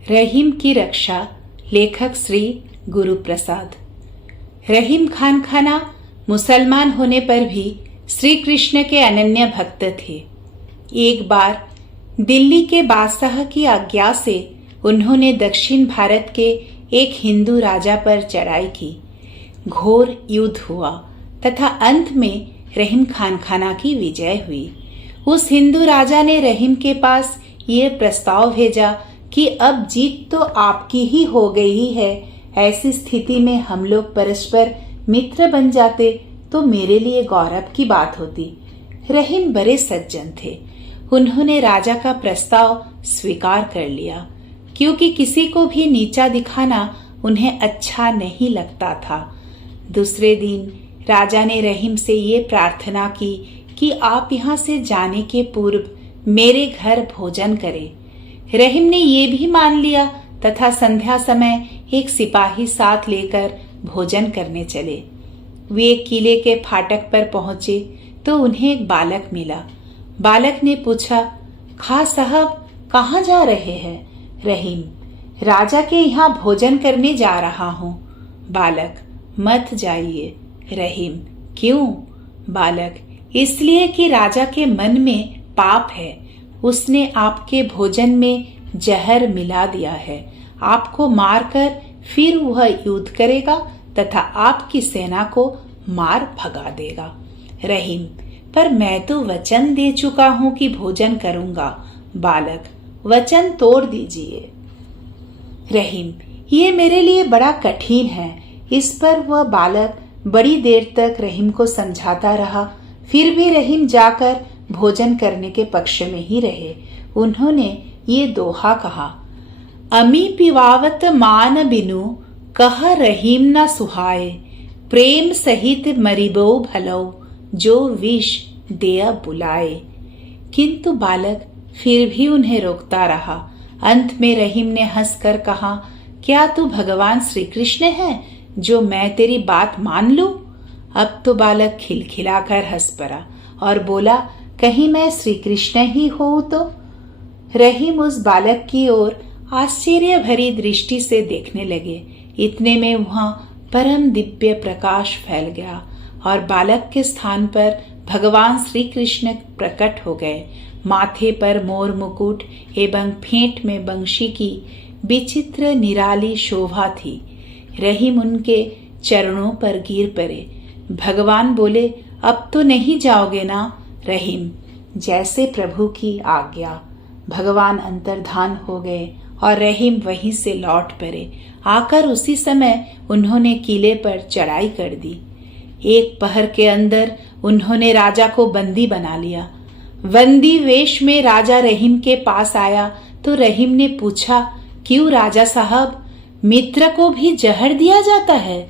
रहीम की रक्षा। लेखक श्री गुरु प्रसाद। रहीम खान खाना मुसलमान होने पर भी श्री कृष्ण के अनन्य भक्त थे। एक बार दिल्ली के बादशाह की आज्ञा से उन्होंने दक्षिण भारत के एक हिंदू राजा पर चढ़ाई की। घोर युद्ध हुआ तथा अंत में रहीम खान खाना की विजय हुई। उस हिंदू राजा ने रहीम के पास ये प्रस्ताव भेजा कि अब जीत तो आपकी ही हो गई है, ऐसी स्थिति में हम लोग परस्पर मित्र बन जाते तो मेरे लिए गौरव की बात होती। रहीम बड़े सज्जन थे। उन्होंने राजा का प्रस्ताव स्वीकार कर लिया, क्योंकि किसी को भी नीचा दिखाना उन्हें अच्छा नहीं लगता था। दूसरे दिन राजा ने रहीम से ये प्रार्थना की कि आप यहाँ से जाने के पूर्व मेरे घर भोजन करें। रहीम ने ये भी मान लिया तथा संध्या समय एक सिपाही साथ लेकर भोजन करने चले। वे किले के फाटक पर पहुंचे तो उन्हें एक बालक मिला। बालक ने पूछा, खां साहब कहाँ जा रहे हैं? रहीम, राजा के यहाँ भोजन करने जा रहा हूँ। बालक, मत जाइए। रहीम, क्यों? बालक, इसलिए कि राजा के मन में पाप है। उसने आपके भोजन में जहर मिला दिया है। आपको मारकर फिर वह युद्ध करेगा तथा आपकी सेना को मार भगा देगा। रहीम, पर मैं तो वचन दे चुका हूँ कि भोजन करूंगा। बालक, वचन तोड़ दीजिए। रहीम, ये मेरे लिए बड़ा कठिन है। इस पर वह बालक बड़ी देर तक रहीम को समझाता रहा। फिर भी रहीम जाकर भोजन करने के पक्ष में ही रहे। उन्होंने ये दोहा कहा, अमी पिवावत मान बिनु कह रहीम न सुहाए, प्रेम सहित मरिबो भलो जो विष देय बुलाए। किंतु बालक फिर भी उन्हें रोकता रहा। अंत में रहीम ने हंसकर कहा, क्या तू भगवान श्री कृष्ण है जो मैं तेरी बात मान लूं? अब तो बालक खिलखिलाकर हंस पड़ा और बोला, कहीं मैं श्री कृष्ण ही हूं तो? रहीम उस बालक की ओर आश्चर्य भरी दृष्टि से देखने लगे। इतने में वहां परम दिव्य प्रकाश फैल गया और बालक के स्थान पर भगवान श्री कृष्ण प्रकट हो गए। माथे पर मोर मुकुट एवं फेंट में बंशी की विचित्र निराली शोभा थी। रहीम उनके चरणों पर गिर पड़े। भगवान बोले, अब तो नहीं जाओगे ना? रहीम, जैसे प्रभु की आज्ञा। भगवान अंतर्धान हो गए और रहीम वहीं से लौट पड़े। आकर उसी समय उन्होंने किले पर चढ़ाई कर दी। एक पहर के अंदर उन्होंने राजा को बंदी बना लिया। बंदी वेश में राजा रहीम के पास आया तो रहीम ने पूछा, क्यों राजा साहब, मित्र को भी जहर दिया जाता है?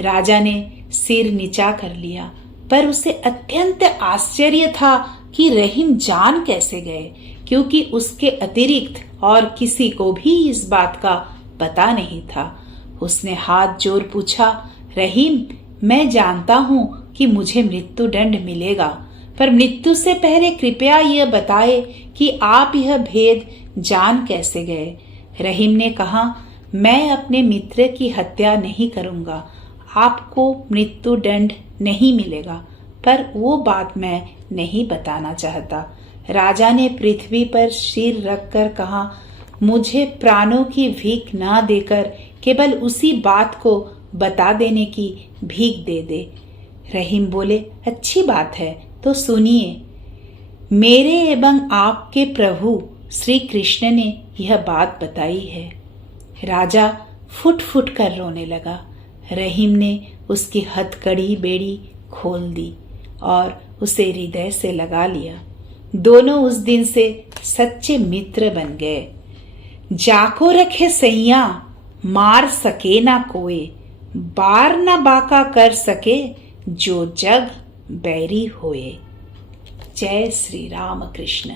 राजा ने सिर नीचा कर लिया, पर उसे अत्यंत आश्चर्य था कि रहीम जान कैसे गए, क्योंकि उसके अतिरिक्त और किसी को भी इस बात का पता नहीं था। उसने हाथ जोड़ पूछा, रहीम, मैं जानता हूँ कि मुझे मृत्यु दंड मिलेगा, पर मृत्यु से पहले कृपया यह बताए कि आप यह भेद जान कैसे गए? रहीम ने कहा, मैं अपने मित्र की हत्या नहीं करूंगा। आपको मृत्यु दंड नहीं मिलेगा, पर वो बात मैं नहीं बताना चाहता। राजा ने पृथ्वी पर सिर रखकर कहा, मुझे प्राणों की भीख ना देकर केवल उसी बात को बता देने की भीख दे दे। रहीम बोले, अच्छी बात है, तो सुनिए। मेरे एवं आपके प्रभु श्री कृष्ण ने यह बात बताई है। राजा फुट फुट कर रोने लगा। रहीम ने उसकी हथकड़ी बेड़ी खोल दी और उसे हृदय से लगा लिया। दोनों उस दिन से सच्चे मित्र बन गए। जाको रखे सैया, मार सके ना कोई, बार ना बाका कर सके, जो जग बैरी होए। जय श्री राम कृष्ण।